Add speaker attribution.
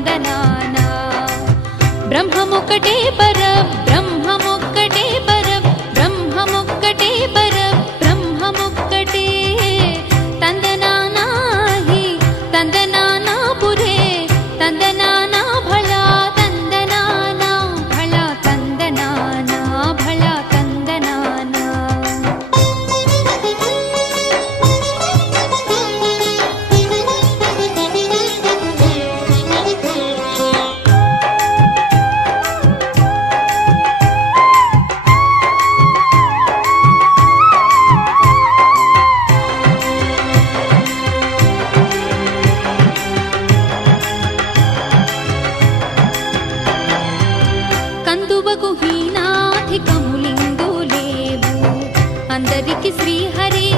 Speaker 1: తందనానా బ్రహ్మముకటే పర కందువకు హీనాధికములిందు లేవు అందరికి శ్రీహరే